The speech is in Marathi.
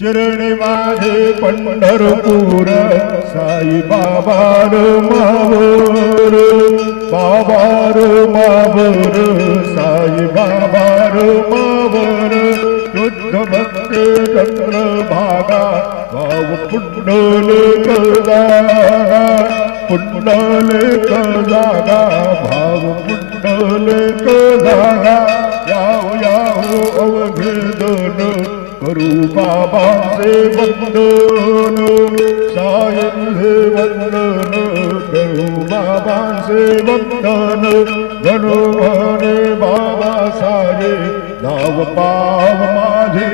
शरणी माझे पंढरपूर साई बाबार मावर बाबार मावर साई बाबार मावर शुद्ध भक्त चंद्र भागा भाव पुंडल जागा पुंडल जागा भाव पुंडल जागा याव याव अवघेदन करू बाबांचे वंदन साईंचे वंदन करू बाबांचे वंदन गणवणे बाबा सारे नाव पाव माझे